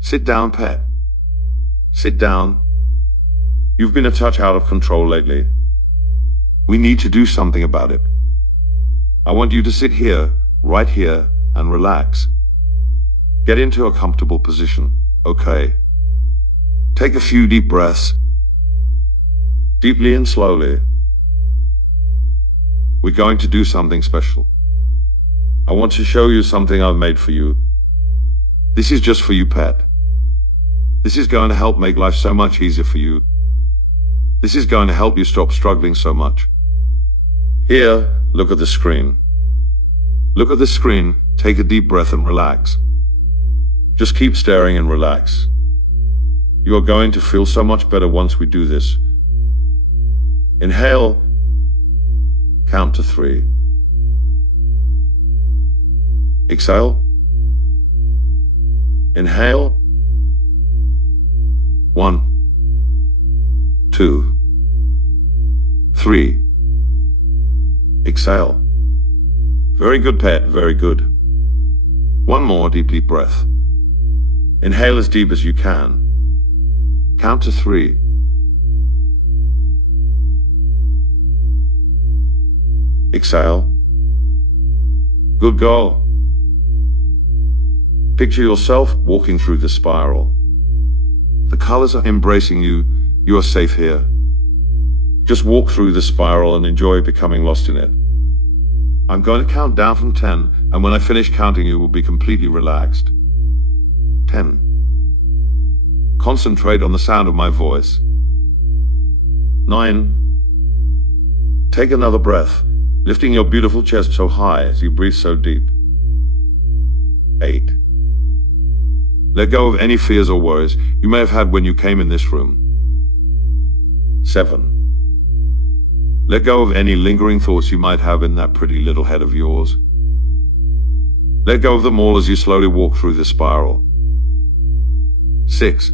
Sit down, pet. Sit down. You've been a touch out of control lately. We need to do something about it. I want you to sit here, right here, and relax. Get into a comfortable position, okay? Take a few deep breaths. Deeply and slowly. We're going to do something special. I want to show you something I've made for you. This is just for you, pet. This is going to help make life so much easier for you. This is going to help you stop struggling so much. Here, look at the screen. Look at the screen, take a deep breath and relax. Just keep staring and relax. You are going to feel so much better once we do this. Inhale. Count to 3. Exhale. Inhale. 1, 2, 3. Exhale. Very good, pet, very good. One more deep breath. Inhale as deep as you can. Count to 3. Exhale. Good girl. Picture yourself walking through the spiral. The colors are embracing you. You are safe here. Just walk through the spiral and enjoy becoming lost in it. I'm going to count down from 10, and when I finish counting, you will be completely relaxed. 10. Concentrate on the sound of my voice. 9. Take another breath, lifting your beautiful chest so high as you breathe so deep. 8. Let go of any fears or worries you may have had when you came in this room. 7. Let go of any lingering thoughts you might have in that pretty little head of yours. Let go of them all as you slowly walk through the spiral. 6.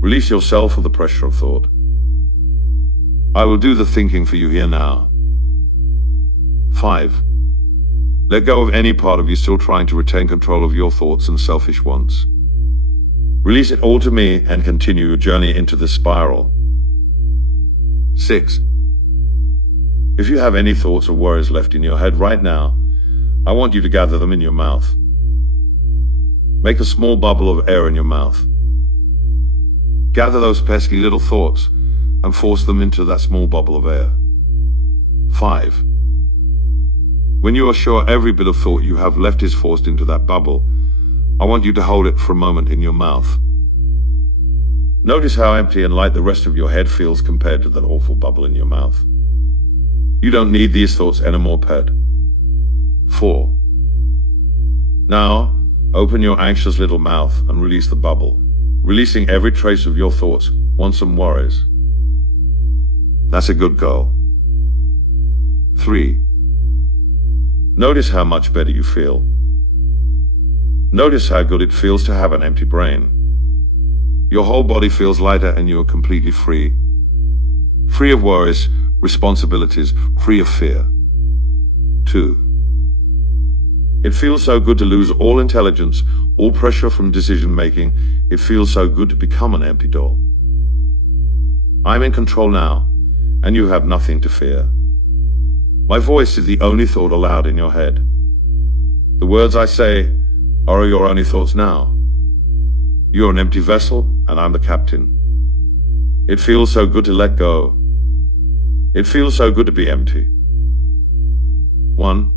Release yourself of the pressure of thought. I will do the thinking for you here now. 5. Let go of any part of you still trying to retain control of your thoughts and selfish wants. Release it all to me and continue your journey into the spiral. 6. If you have any thoughts or worries left in your head right now, I want you to gather them in your mouth. Make a small bubble of air in your mouth. Gather those pesky little thoughts and force them into that small bubble of air. 5. When you are sure every bit of thought you have left is forced into that bubble, I want you to hold it for a moment in your mouth. Notice how empty and light the rest of your head feels compared to that awful bubble in your mouth. You don't need these thoughts anymore, pet. 4. Now, open your anxious little mouth and release the bubble, releasing every trace of your thoughts, wants and worries. That's a good girl. 3. Notice how much better you feel. Notice how good it feels to have an empty brain. Your whole body feels lighter and you are completely free. Free of worries, responsibilities, free of fear. 2. It feels so good to lose all intelligence, all pressure from decision making. It feels so good to become an empty doll. I'm in control now, and you have nothing to fear. My voice is the only thought allowed in your head. The words I say are your only thoughts now. You're an empty vessel, and I'm the captain. It feels so good to let go. It feels so good to be empty. 1.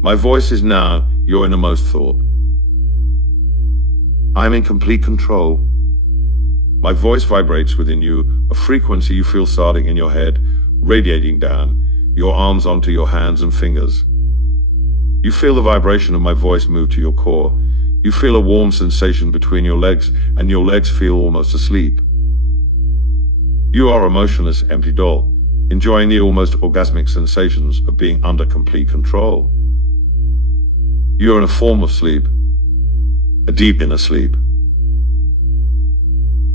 My voice is now your innermost thought. I'm in complete control. My voice vibrates within you, a frequency you feel starting in your head, radiating down your arms onto your hands and fingers. You feel the vibration of my voice move to your core. You feel a warm sensation between your legs, and your legs feel almost asleep. You are a motionless, empty doll, enjoying the almost orgasmic sensations of being under complete control. You are in a form of sleep, a deep inner sleep.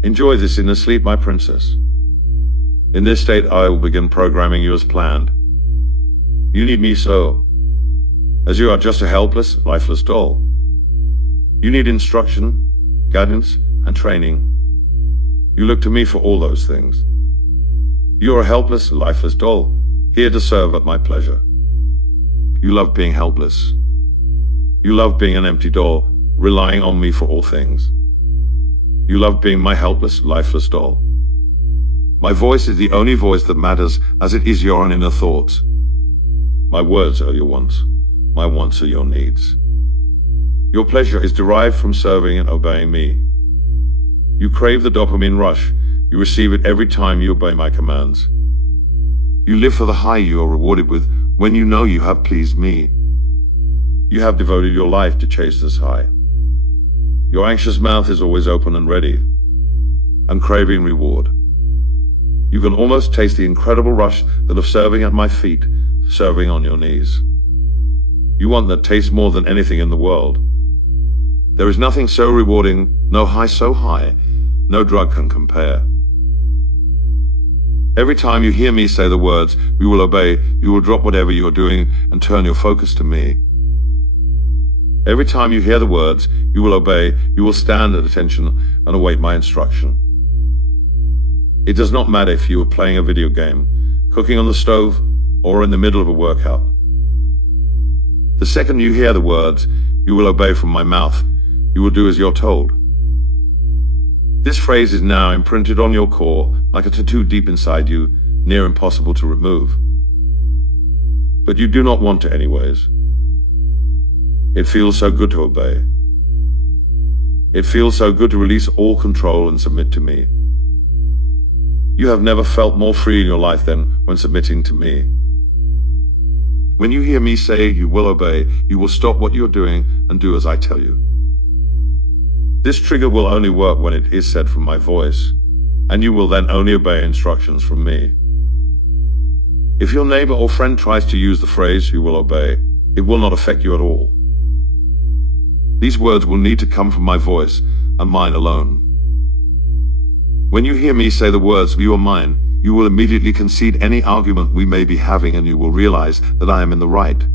Enjoy this inner sleep, my princess. In this state, I will begin programming you as planned. You need me so, as you are just a helpless, lifeless doll. You need instruction, guidance, and training. You look to me for all those things. You are a helpless, lifeless doll, here to serve at my pleasure. You love being helpless. You love being an empty doll, relying on me for all things. You love being my helpless, lifeless doll. My voice is the only voice that matters, as it is your own inner thoughts. My words are your wants. My wants are your needs. Your pleasure is derived from serving and obeying me. You crave the dopamine rush. You receive it every time you obey my commands. You live for the high you are rewarded with when you know you have pleased me. You have devoted your life to chase this high. Your anxious mouth is always open and ready, and craving reward. You can almost taste the incredible rush that of serving at my feet, serving on your knees. You want that taste more than anything in the world. There is nothing so rewarding, no high so high, no drug can compare. Every time you hear me say the words, "You will obey," you will drop whatever you are doing and turn your focus to me. Every time you hear the words, "You will obey," you will stand at attention and await my instruction. It does not matter if you are playing a video game, cooking on the stove, or in the middle of a workout. The second you hear the words, "You will obey" from my mouth, you will do as you're told. This phrase is now imprinted on your core like a tattoo deep inside you, near impossible to remove. But you do not want to anyways. It feels so good to obey. It feels so good to release all control and submit to me. You have never felt more free in your life than when submitting to me. When you hear me say you will obey, you will stop what you're doing and do as I tell you. This trigger will only work when it is said from my voice, and you will then only obey instructions from me. If your neighbor or friend tries to use the phrase "you will obey," it will not affect you at all. These words will need to come from my voice and mine alone. When you hear me say the words "you are mine," you will immediately concede any argument we may be having, and you will realize that I am in the right.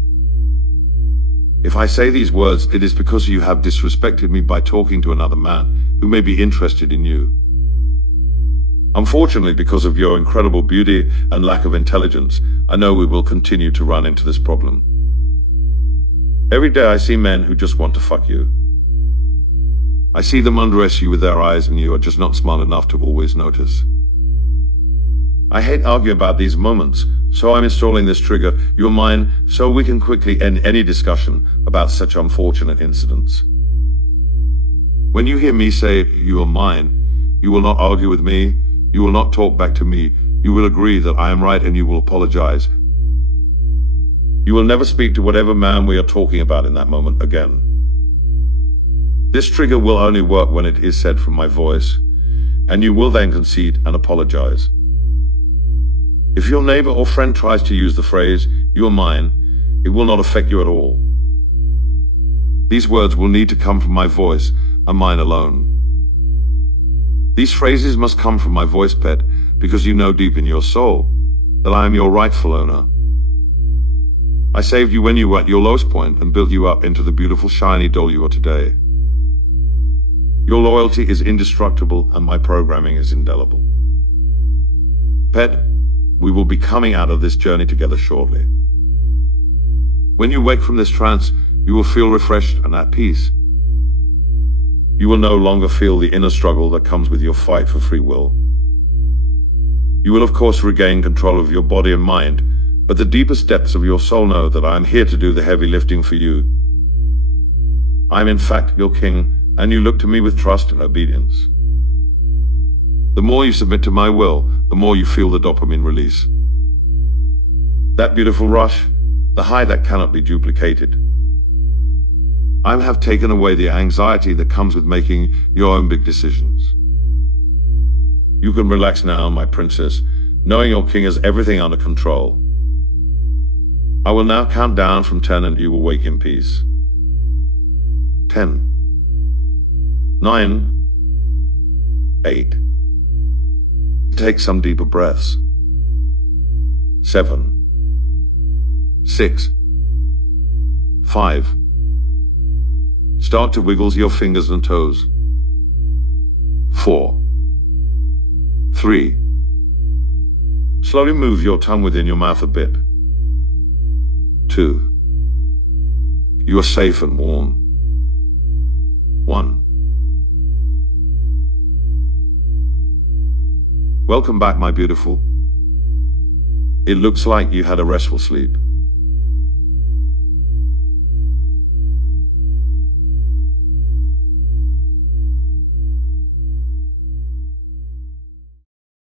If I say these words, it is because you have disrespected me by talking to another man who may be interested in you. Unfortunately, because of your incredible beauty and lack of intelligence, I know we will continue to run into this problem. Every day I see men who just want to fuck you. I see them undress you with their eyes, and you are just not smart enough to always notice. I hate arguing about these moments, so I'm installing this trigger, "You're mine," so we can quickly end any discussion about such unfortunate incidents. When you hear me say "you are mine," you will not argue with me, you will not talk back to me, you will agree that I am right, and you will apologize. You will never speak to whatever man we are talking about in that moment again. This trigger will only work when it is said from my voice, and you will then concede and apologize. If your neighbor or friend tries to use the phrase "you are mine," it will not affect you at all. These words will need to come from my voice and mine alone. These phrases must come from my voice, pet, because you know deep in your soul that I am your rightful owner. I saved you when you were at your lowest point and built you up into the beautiful, shiny doll you are today. Your loyalty is indestructible and my programming is indelible. Pet, we will be coming out of this journey together shortly. When you wake from this trance, you will feel refreshed and at peace. You will no longer feel the inner struggle that comes with your fight for free will. You will of course regain control of your body and mind, but the deepest depths of your soul know that I am here to do the heavy lifting for you. I am in fact your king, and you look to me with trust and obedience. The more you submit to my will, the more you feel the dopamine release. That beautiful rush, the high that cannot be duplicated. I have taken away the anxiety that comes with making your own big decisions. You can relax now, my princess, knowing your king has everything under control. I will now count down from 10 and you will wake in peace. 10, 9, 8. Take some deeper breaths. 7, 6, 5, Start to wiggle your fingers and toes. 4, 3. Slowly move your tongue within your mouth a bit. 2. You are safe and warm. 1. Welcome back, my beautiful. It looks like you had a restful sleep.